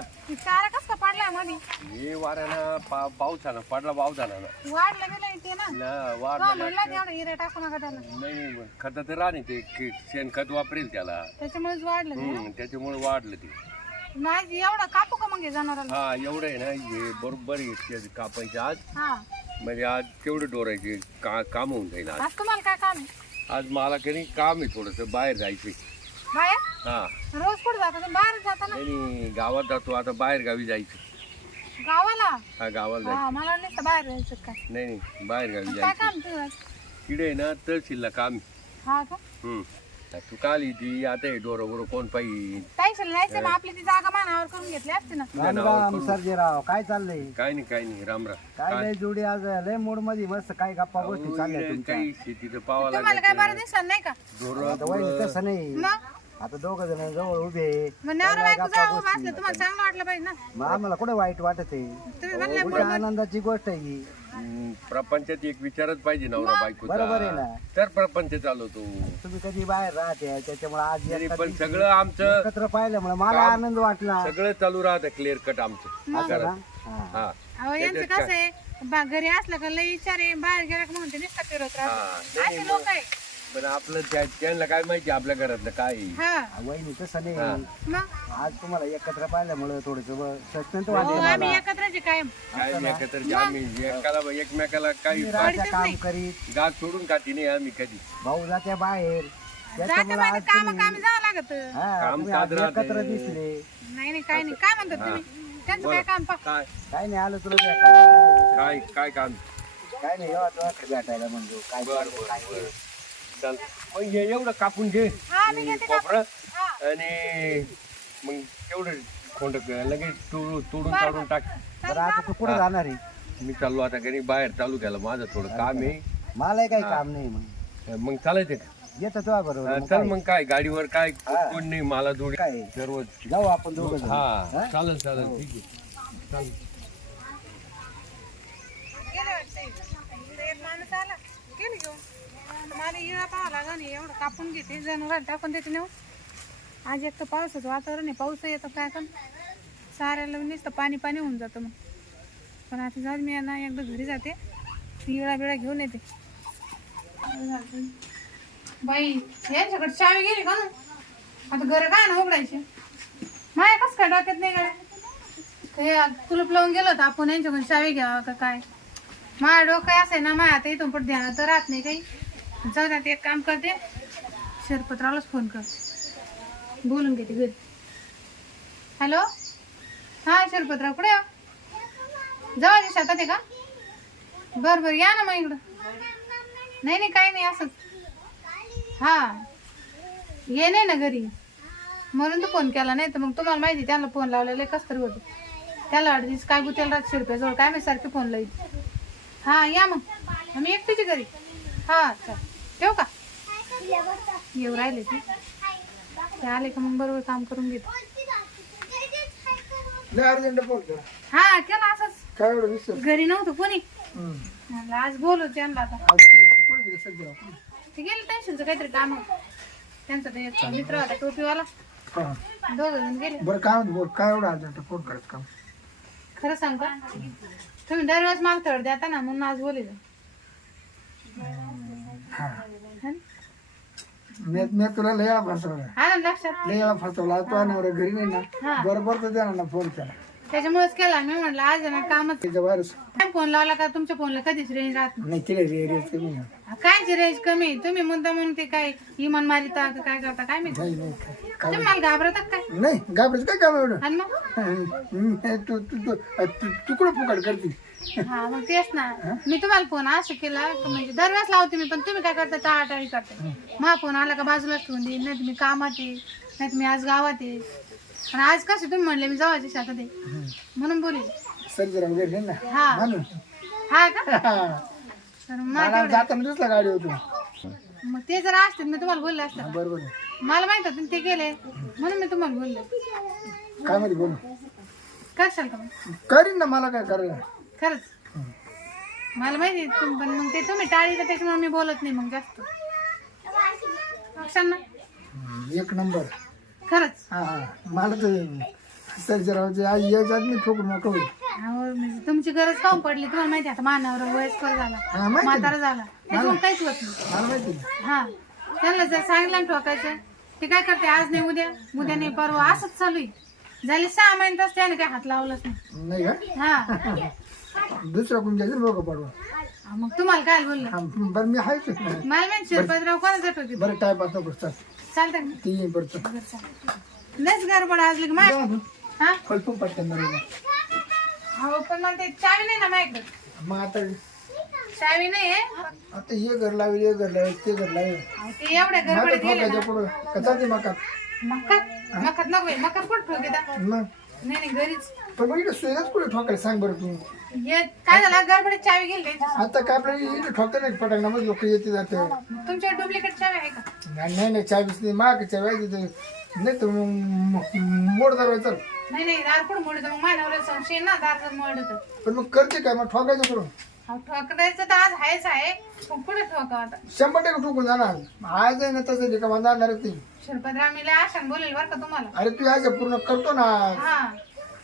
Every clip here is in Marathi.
चारा कस का पडलायमध्ये हे वाऱ्यानं पा पावसानं पडला पाऊस झाला ना. वाढलं गेलं ते ना. ना तो वाढ म्हणला तेवढं हिरे टाकू नका त्याला. नाही खत तर राहणे ते की शेणखत वापरेल त्याला. त्याच्यामुळेच वाढलं ते हम्म, त्याच्यामुळे वाढलं ते. माझी एवढं कापू का मग हे जनावराला? हा एवढं आहे ना हे बरोबर आहे ते कापायचे आज. हा. म्हणजे आज तेवढं डोरायचे का काम होऊन जाईल आज. आज तुम्हाला काय काम आहे? आज मला काही काम आहे थोडंसं बाहेर जायचंय. बाहेर? हा. रोज कुठे जाता? तुम्ही बाहेर जाता ना? नाही गावात जातो. आता बाहेर गावी जायचं. गावाला? हा गावाला जायचं. हा मला नुसतं बाहेर जायचं काय नाही नाही बाहेर गावी काय जायचं. काम तुझं? किडे ना तहसीलला काम. हा का? हम्म. तू काल ती आता हे डोरं बरोबर कोण पाहिजे? मग आपली ती जागा मानावर करून घेतली असते ना. राम राम सर्जेराव काय चाललंय? काय नाही काय नाही राम राम. काय लय जोडी आज लय मूडमध्ये मस्त काय गप्पा गोष्टी चालल्या अहो, तुमच्या. काही शेतीचं पावा तुम्हाला काय लागेल बरं दिसत नाही का? ढोरं आता वहिनी तसं नाही. मग आता दोघ जण जवळ उभे आहे. मग नवरा बायको जाऊ वाचलं तुम्हाला चांगलं वाटलं पाहिजे ना. मग आम्हाला कुठे वाईट वाटत आहे? तुम्ही म्हणले कुठे आनंदाची गोष्ट आहे ही. हम्म, प्रपंचात एक विचारच पाहिजे नवरा बरोबर आहे बायकोचा ना. तर प्रपंच चालवतो. तुम्ही कधी बाहेर राहते त्याच्यामुळे आज तरी एका पण दिवशी सगळं आमचं एकत्र पाहिल्यामुळे मला आनंद वाटला. सगळं चालू राहतं क्लिअर कट आमचं. असं ना? हा. हा. अहो यांचं कसं आहे बा घरी असलं का लई विचार आहे बाहेर गेला का म्हणते नुसतं फिरत हा, राहतो असे लोक आहे पण आपलं त्या- त्यांना काय माहिती आपल्या घरातलं काय आहे. हा. वहिनी तसं नाही. मग? आज तुम्हाला एकत्र पाहिल्यामुळे थोडस हो आम्ही एकत्रच कायम. काय एकत्र जे आम्ही एकाला एकमेकाला काही काम करीत. गाग सोडून खाती नाही आम्ही कधी? भाऊ जात्या बाहेर. जाते त्याच्यामुळे बाहेर आज काम तुम्ही काम जावं लागत. हा, काम तुम्ही आज साध राहते. एकत्र दिसले. नाही नाही काय नाही. काय म्हणतात तुम्ही? त्यांचं काय काम पा काय? काय नाही आलं तुला भेटायला. काय काय काम? काय नाही तुला भेटायला म्हणतो. काय चाललंय, काय नाही. चल. मग हे एवढं कापून घे. हा मी घेते हा. आणि मग तेवढं खोंड लगेच तोडून तोडून काढून टाक. बरं आता तू कुठे जाणार आहे? मी चाललो आता घरी बाहेर चालू केलं माझं थोडं काम आहे. मलाही काही काम नाही मग. मग चालायचं का? येतो तुझ्या बरोबर. हा, मग चल काय? मग काय गाडीवर काय कोण नाही मला जोडी काय? सर्व जाऊ आपण दोघं जण. हा? चालेल चालेल ठीक आहे. चालेल गेले वाटते इकडे एक माणूस आला गेले घेऊन मला इळा पाहा लागला एवढं कापून घेते जनावर टाकून देते नेऊ. आज एक तर पावसाचं वातावरण आहे पाऊस येतो काय पण. साऱ्याला नुसतं पाणी पाणी होऊन जातं मग. पण आता जाऊन मी ना एकदा घरी जाते. इळा बिळा घेऊन येते. बाई यांच्याकडे चावी गेली का ना आता घर काय ना उघडायचे? माया कस काय डोक्यात नाही काय हे कुलूप लावून गेलो तर आपण यांच्याकडून चावी घ्यावा का काय? माझ्या डोकं असं आहे ना माया आता इथून पण ध्यानात तर राहत नाही काही. जाऊ द्या ते एक काम करते शेरपत्रालाच फोन कर. बोलून घेते घरी हॅलो हा शेरपत्रा कुठे आहे? जवळ शेतात आहे का? बरं बरं या ना मग इकडं. नाही नाही काही नाही असंच. हा. ये नाही ना घरी. म्हणून तर फोन केला नाही तर मग तुम्हाला माहिती त्यांना फोन लावलेला कस तरी होतं. त्याला अडतीस काय गुतेल रातशे रुपयाजवळ काय मी सारखे फोन लाईल हा या मग. मी एकटीची घरी. हा चल. ठेवू का? येऊ राहिले ते. ते आले का मग बरोबर काम करून घेतो. हा केला असंच. घरी नव्हतं कोणी. म्हणलं आज बोलू त्यांना आता. ते गेले टेन्शनचं काहीतरी काम. होतं त्यांचा ते एक मित्र होता टोपीवाला. दोघ जण गेले. बरं काय म्हणतो बोल काय एवढं अर्जंट फोन करायचं काम? खरं सांग का? तुम्ही दरवेळेस मला थर्ड देता ना म्हणून आज मी मी तुला लय वेळा फसवला लक्षात. लय वेळा फसवला तो नवरा घरी नाही ना. हा. बरोबर तर ना फोन केला. त्याच्यामुळेच केला. मी म्हटलं आज आहे ना कामच फोन लावला का? तुमच्या फोनला कधीच रेंज राहत नाही. तिला रे रे ते नाही. कायची रेंज कमी? तुम्ही म्हणता म्हणून ते काय इमान मारिता का काय करता? काय माहिती? नाही नाही. काय- काय तुम्ही मला घाबरतात काय? नाही घाबरायचं काय काम एवढं? आणि मग? तू तू तू तू तू कुठं फुकट करते? हा मग तेच ना. मी तुम्हाला फोन असं केला का म्हणजे दरवेळेस लावते मी पण तुम्ही काय करता? टाळाटाळी करता. मा फोन आला का बाजूला ठेवून देईन नाही मी कामात आहे नाही मी आज गावात आहे. आणि आज कसे तुम्ही म्हणले मी जवळच्या शातात आहे. म्हणून बोलले. सर्जरा वगैरे नाही ना हा. म्हणून हा का? हा. तर मला जाताना दिसला गाडी होतो. मग ते जर असते मी तुम्हाला बोलले असतं बरोबर आहे. मला माहीत होतं ते गेले. म्हणून मी तुम्हाला बोलले. काय मध्ये बोलू? करशाल का मग? करीन ना मला काय करायला? खरंच. मला माहिती आहे तुम पण मग ते तुम्ही टाळी तर त्याच्यामुळे मी बोलत नाही मग जास्त. लक्षात ना एक नंबर. खरंच. हा हा. मला तर सर्जरावचे आई याच्यात मी ठोकून मोकळ होईल. अहो, म्हणजे तुमची गरज काम पडली? तुम्हाला माहिती आहे आता मानावर वयस्कर झाला माहिती आहे. म्हातारा झाला. त्याच्यामुळे काहीच होत नाही. मला माहिती आहे. हा. त्यांना जर सांगितलं ना ठोकायचं ते काय करते आज नाही उद्या उद्या नाही परवा असंच चालू आहे. झाले सहा महिने तसं त्याने काय हात लावलाच नाही. नाही का? हा. दुसरा कोण घ्यायचं लोक पाडवा. हा, मग तुम्हाला काय बोललं? हा, बरं मी आहेच. मला माहिती शिरपतराव कोणाचं ठोकी? बरं नको चल. चालतं का ती येईन परत बरं, चालतं. लयच गडबड आज लगे माय हा? फलपून पटकन हो पण मग ते चावी नाही ना माझ्याकडे? मग आता चावी नाही आहे? आता हे घर लावेल हे घर लावेल ते घर लावेल. अहो, ते एवढ्या माझं गडबडीत गेले ठोकायच्या ना. पुढं कसा ते मका नको बाई, कुठं ठोकीता मग? नाही नाही घरीच. पण मग इकडे कुठे ठोकायला सांग बरं तू? हे काय झालं? गडबडीत चावी गेली. आता काय आपल्याला इकडे ठोकता नाही पटांगणा लोक येते जाते. तुमच्या डुप्लिकेट चावी आहे का? नाही नाही चावीस नाही. माग चावी आहे तिथे. नाही तर मग मोड दरवाजा चल. नाही नाही दार कुठं मोडत मग मानवलं संशय ना दार जर मोडत पण मग करते काय? मग ठोकायचं करून अहो, ठोकायचं तर आज आहेच आहे पण कुठे ठोका आता? शंभर टक्के ठोकून जाणार. आज आहे ना तसं का जाणार ते. शिरपतराव मी लय आशान बोलेल बरं का तुम्हाला? अरे तू आज पूर्ण करतो ना हा.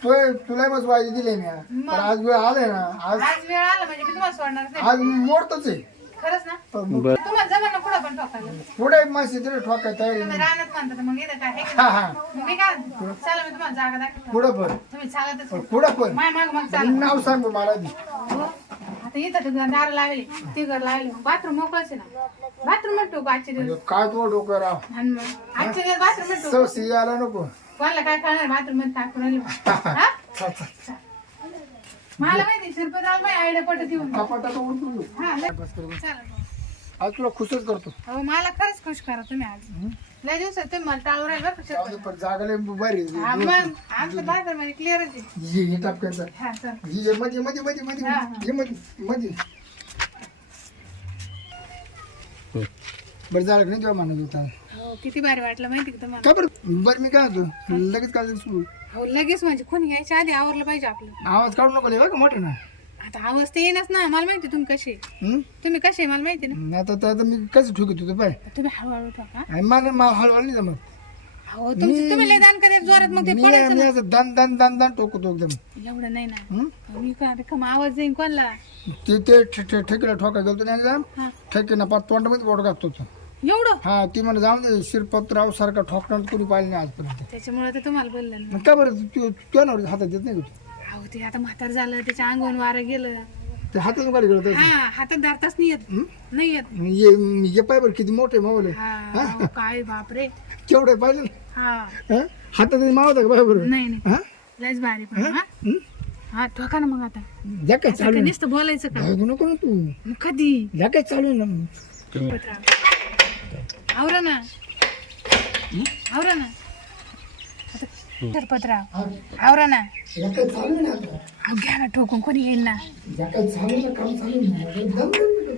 तो तुला मग वाजी दिले मी. आज वेळ आलाय ना. आज आज वेळ आला म्हणजे मी तुम्हाला सोडणार नाही. आज मोडतच आहे. खरंच ना? मग. तुम्हाला जमा ना कुठं पण ठोकायला पुढे मासे तरी ठोकाय तयारी तुम्ही नाही रानात म्हणता तर मग इथं काय का? हा हा. मग मी काय म्हणते? चला मी तुम्हाला जागा दाखवतो. पुढं पण. तुम्ही चालतच पण पुढं पण. माय माग मग चालत नाव सांग बरं मला आधी. हो. आता इथं दार लावले ते घर लावले. बाथरूम मोकळच आहे ना? बाथरूम टोक आजचे दिवस. म्हणजे काय तो डोकं राव. आणि मग आजचे दिवस बाथरूम टोक सवसी यायला नको. कोणाला काय कळणार बाथरूममध्ये टाकून आली. हा? चल, चल. मला माहिती आयडिया पटत येऊन कपाटात उठून. हा लय- आज तुला खुशच करतो. हो मला खरंच खुश करा तुम्ही आज. लय दिवसात तुम्ही मला टाळू राहील बरं का जाऊ पण जागाले बरी हा मग आमचं क्लिअरच आहे. ये टपक्याचा हा चल. ये मध्ये मध्ये मध्ये मध्ये हा, हा. ये मध्ये मध्ये बरं झालं का नाही जेव्हा म्हणत होता. हो किती भारी वाटलं माहिती का तुम्हाला? का बरं? बरं मी काय होतो लगेच काय सुरू. हो लगेच म्हणजे कोणी यायच्या आधी आवरलं पाहिजे आपलं. आवाज काढू नको बघ मोठं ना. आता आवाज तर येईनच ना. मला माहिती तुम्ही कसे हं? तुम्ही कसे मला माहिती ना. आता तर आता मी कसं ठोकत होतो पाय. तुम्ही हळूहळू ठोका. आणि मला मला नाही जमत. हो तुमचं तुम्ही लय दान जोरात मग ते मी पडायचं मी असं दान दान दान दान टोकतो एकदम. ना एवढं नाही ना. हं? मी आवाज कोणला? ते ते ठे- ठे- ठेकीला ठोका गेलो ना एकदम. हा ठेकीना पाच तोंडामध्ये बोट घाततो तो. एवढं? हा ती म्हणा जाऊन दे शिरपतराव सारखा ठोकणार कोणी पाहिलं नाही आजपर्यंत. त्याच्यामुळे तर तुम्हाला बोललं ना मग का बरं? तू नावावर हातात देत नाही का तू? अहो ते आता म्हातार झालं त्याच्या अंगून वारं गेलं. ते हातात काय गेलं हा हातात धरताच नाही येत. नाही येत. ये ये पाय बरं किती मोठे मोबाईल आहे. हा अहो, काय बापरे. केवढे पाहिजे? हा? हातात मावत का पाय बरं? नाही नाही. हा? लयच भारी पण हा? हं? हा? ठोका ना मग आता. जा काय चालू आहे? नुसतं बोलायचं का? ऐकू नको ना तू. मग कधी? जा काय चालू आहे ना? आवरा ना. आवरा ना. आता शिरपतराव आवरा ना. अहो, घ्या ना ठोकून कोणी येईल ना?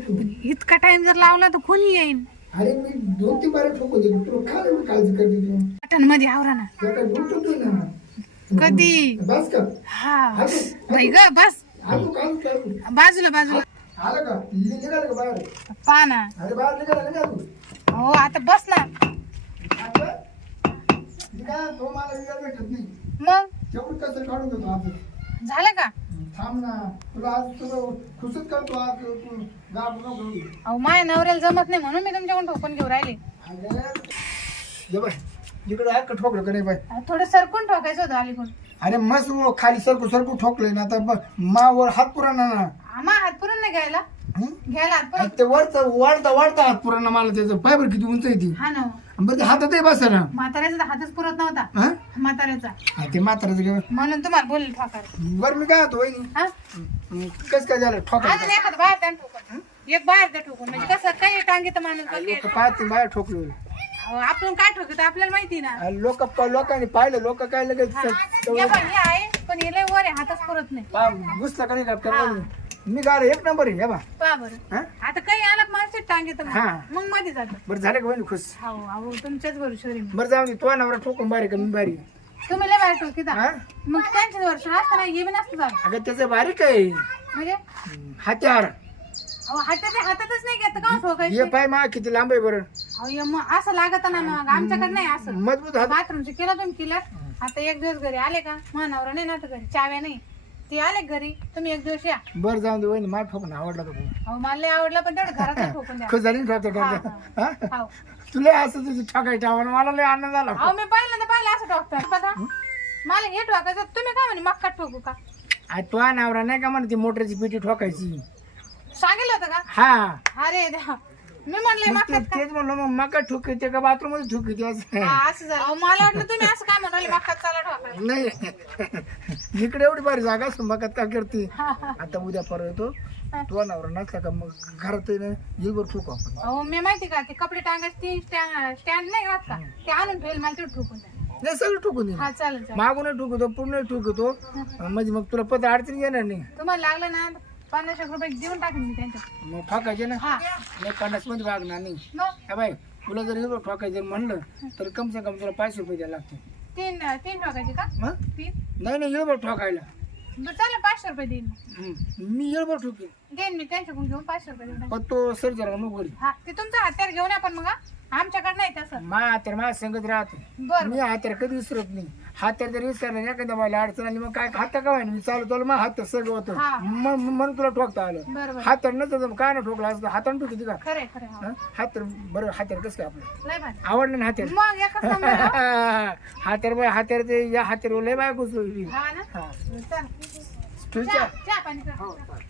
तू. इतका टाइम जर लावला तर कोणी येईन? अरे मी दोन तीन बारा ठोकू दे तुला काय एवढी काळजी करते तू पटनमध्ये आवरा ना. जा काय बोलतो ना. कधी? बस का? हा. बाई ग बस. आलो? बाजूला बाजूला. आलं का? नि- निघालं का बाहेर? पहा ना. अरे बाहेर निघाला हो आता बस ना. मग? कसं काढून देतो आज झालं का? थांब ना तुला आज तुझं खुशच करतो आज तू गाब नको अहो माया नवऱ्याला जमत नाही म्हणून मी तुमच्याकडून ठोकून घेऊन राहिले. अरे ये बाय इकडे आहे का ठोकलं का नाही बाय अहो, थोडं सरकून ठोकायचं होतं अलीकडून. अरे मस्त वो खाली सरकू सरकू ठोकले ना आता ब- मावर हात पुराणा ना. आम्हा हात पुरून नाही घ्यायला? घ्यायला आणि ते वरचा वाढता वाढता हात पुराणा मला त्याचं पाय बरं किती उंच आहे ती. हा ना. बरं ते हातातही बसा ना म्हाताऱ्याचा हातच पुरत नव्हता. हा? म्हाताऱ्याचा. हा, ते म्हाताराचं घेऊन म्हणून तुम्हाला बोलले ठोकार बरं मी काय होतो वहिनी? हा? कसं काय झालं? ठोका अजून एखादं बाहेर द्या ना ठोकून. एक बाहेर द्या ठोकून. म्हणजे कसं काही टांगीत माणूस बघेल. लोक पाहते बाहेर ठोकलो. अहो, आपण काय ठोकतो आपल्याला माहिती ना. लोक लोकांनी पाहिलं लोक काय लगेच हे. पण हे आहे पण हे लय वर आहे हातच पुरत नाही. घुसला का नाही का? मी गाड एक नंबर आहे बा. पहा बरं. हा? आता काही आलं माणसं टांगीत हा. मग मध्ये जातं. बरं झालं का बहिणी खुश? हो अहो तुमच्याच भरोश्यावर आहे मी. बरं जाऊ दे तो नवरा ठोकून बारीक आहे, मी बारीक आहे. तुम्ही लय बाहेर ठोकीता हा? मग त्यांच्याच वर्ष असतं ना हे बी नसतं झालं अगं त्याचं बारीक आहे. म्हणजे? हात्यार. अहो हातात हातातच नाही घेत का ठोकायचं? हे पाय मा किती लांब आहे बरं. अहो हे मग असं लागत ना मग. आमच्याकडे नाही असं. मजबूत हात. बाथरूमचं केलं तुम्ही केलं. आता एक दिवस घरी आले का? मानावर नाही ना तर घरी. चाव्या नाही. ते आले घरी? तुम्ही एक दिवस या. बरं जाऊन दे वहिनी मला ठोकून आवडला तो फोन. अहो मला लय आवडला पण तेवढं घरात ठोकून द्या. खुश झाली ना ठोकता हा, ठोकता हा? हो. तुला असं तुझी ठोकाय टावर मला लय आनंद झाला. अहो मी पहिल्यांदा पाहिलं असं डॉक्टर. बघा मला हे ठोकायचं तुम्ही काय म्हणे मक्का ठोकू का? आ, तो नवरा नाही का म्हणते मोटरची पेटी ठोकायची? सांगितलं होतं का? हा. अरे देवा. मी म्हणले मग ते- तेच म्हणलं मग मका ठोकते का बाथरूममध्ये असं? हा, असं झालं. अहो, मला वाटलं तुम्ही असं काय म्हणाले मक्का चला ठोकायला. नाही. इकडे एवढी भारी जागा असं मकात काय करते. आता उद्या परवा येतो. तो नवरा नसला का मग घरात येईल ठोकू आपण. अहो मी माहिती का ते कपडे टांगायचे तीन स्टँड स्टँड नाही राहत का? ते आणून ठेवेल मला तेवढं ठोकून द्या. नाही सगळं ठोकून देईल हा चालेल चालेल. मागून ठोकतो पूर्ण ठोकतो. म्हणजे मग तुला पत्र अडचण येणार नाही. तुम्हाला लागलं ना पन्नास एक रुपये देऊन टाकेन मी त्यांच्या मग ठोकायचे ना? हा. नाही पन्नासमध्ये वागणार नाही. मग? हा बाई तुला जर हिरो ठोकायचं म्हणलं तर कम से कम तुला पाचशे रुपये द्यायला लागते तीन तीन ठोकायचे का? हं? तीन? नाही नाही हिरो ठोकायला. बरं चालेल पाचशे रुपये देईन. मग. हं. मी हिरो ठोकेन. देईन मी त्यांच्याकडून घेऊन पाचशे रुपये देऊन टाकेन. पण तो सर जरा हा ते तुमचं हत्यार घेऊन या पण मग हा. आमच्याकडे नाही तसं. मा हात्यार माझ्या संगत राहतो. बरं मी हात्यार कधी विसरत नाही. हात्यार जर विसरला नाही एखाद्या मला अडचण आली मग काय हात का मी चालू चालू मग हात सगळं होतं. हा. मग म्हणून तुला ठोकता आलं. बरं बरं हातार नसतं तर मग काय ना ठोकला असतं हाताने ठोकते का? हो. हं? हात बरं हात्यार कसं काय आपलं? लय भारी. आवडलं ना हात्यार मग एकच नंबर हो. हात्यार बाय हात्यार ते या हात्यार लय बाय घुसली हा ना? चल. तुझ्या चहा? चहा पाणी कर.